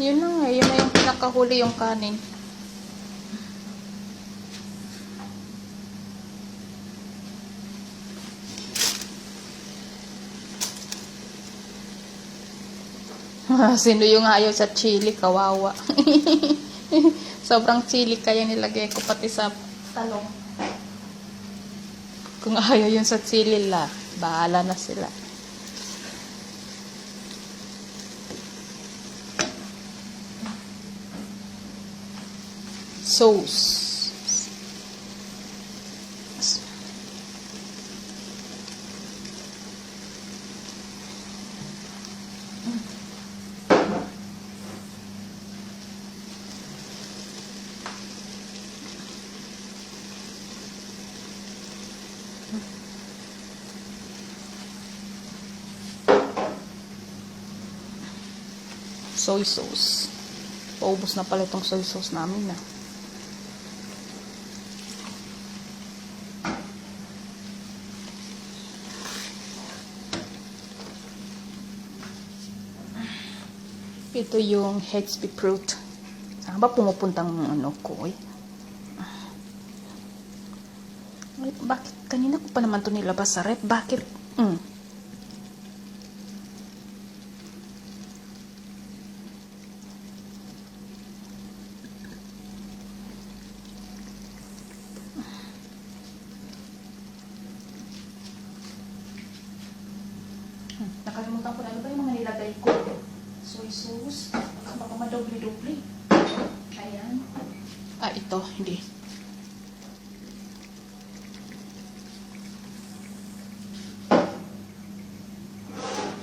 Yun na nga, yun na yung pinakahuli yung kanin. Sino yung ayaw sa chili? Kawawa. Sobrang chili kaya nilagay ko pati sa talong. Kung ayaw yun sa chili la, bahala na sila. Sauce. Soy sauce. Paubos na pala itong soy sauce namin na. Ito yung HB fruit. Saan ba pumupuntang ano ko eh? Bakit? Kanina ko pa naman ito nilabas sa rep. Bakit? Nakalimutan ko na ano ba yung mga nilagay ko. Soy sauce. Baka madoble-doble. Ayan. Ito. Hindi.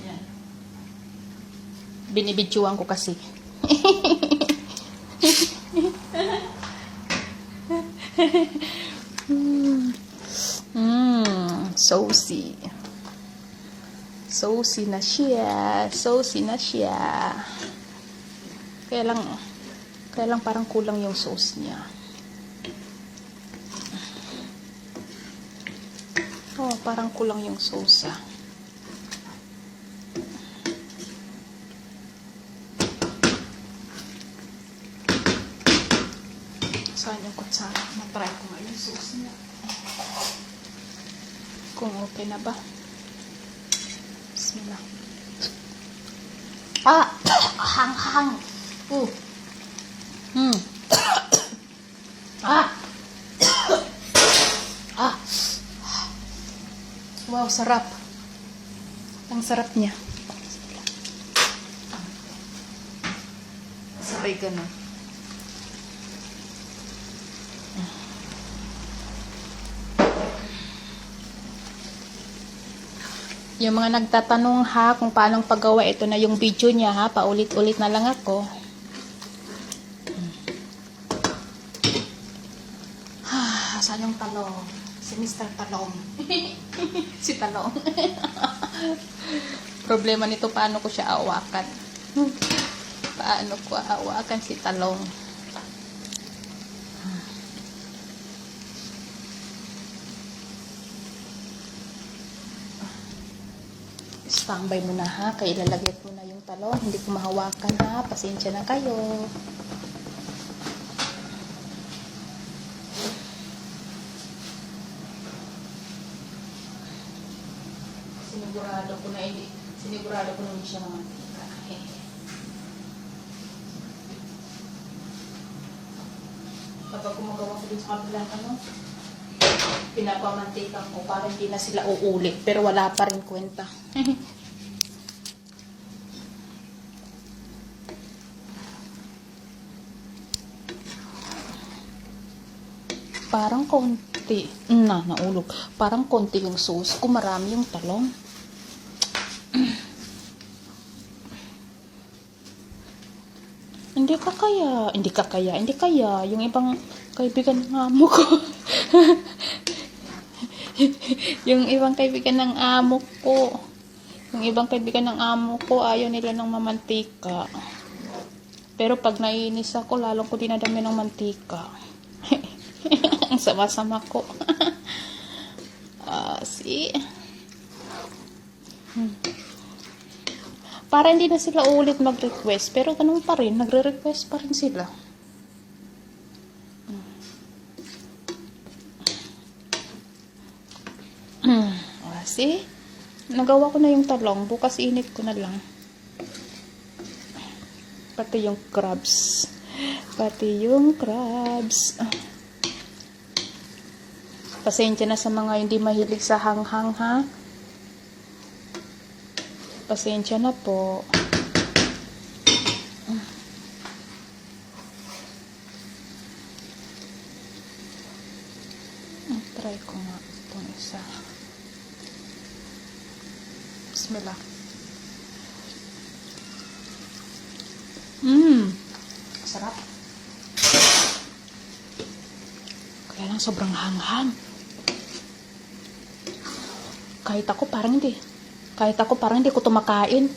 Ayan. Binibidyoan ko kasi. Saucy. Saucy na siya. Saucy na siya. Kaya lang parang kulang yung sauce niya. Oh, parang kulang yung sauce. Saan yung kutsara? Matry ko nga yung sauce niya. Kung okay na ba? Bismillah. Hang. Wow, sarap. Ang sarap niya. Sabay ganun. Yung mga nagtatanong ha kung paano paggawa, ito na yung video niya ha, paulit-ulit na lang ako. Saan yung talong? Si Mr. Talong. Si Talong. Problema nito, paano ko siya awakan? Paano ko awakan si Talong? Standby muna ha, kaya ilalagay ko na yung talong. Hindi ko mahawakan ha, pasensya na kayo. Sinigurado ko na hindi siya mamantika. Kapag gumagawa ko din sa kabilang pinapamantikan ko para hindi na sila uulit, pero wala pa rin kwenta. Parang konti naulog. Parang konti yung sauce kung marami yung talong. Hindi kaya yung ibang kaibigan ng amo ko. Yung ibang kaibigan ng amo ko, ayaw nila ng mamantika. Pero pag naiinis ako, lalong ko dinadami ng mantika. Ang sama-sama ko. See? Para hindi na sila ulit mag-request. Pero ganun pa rin, nagre-request pa rin sila. See? Nagawa ko na yung talong. Bukas init ko na lang. Pati yung crabs. Pati yung crabs. Pasensya na sa mga hindi mahilig sa hanghang, ha? Pasensya na po. Try ko nga itong isa. Bismillah. Sarap. Kaya lang sobrang hanghang. Kahit ako parang hindi ko tumakain.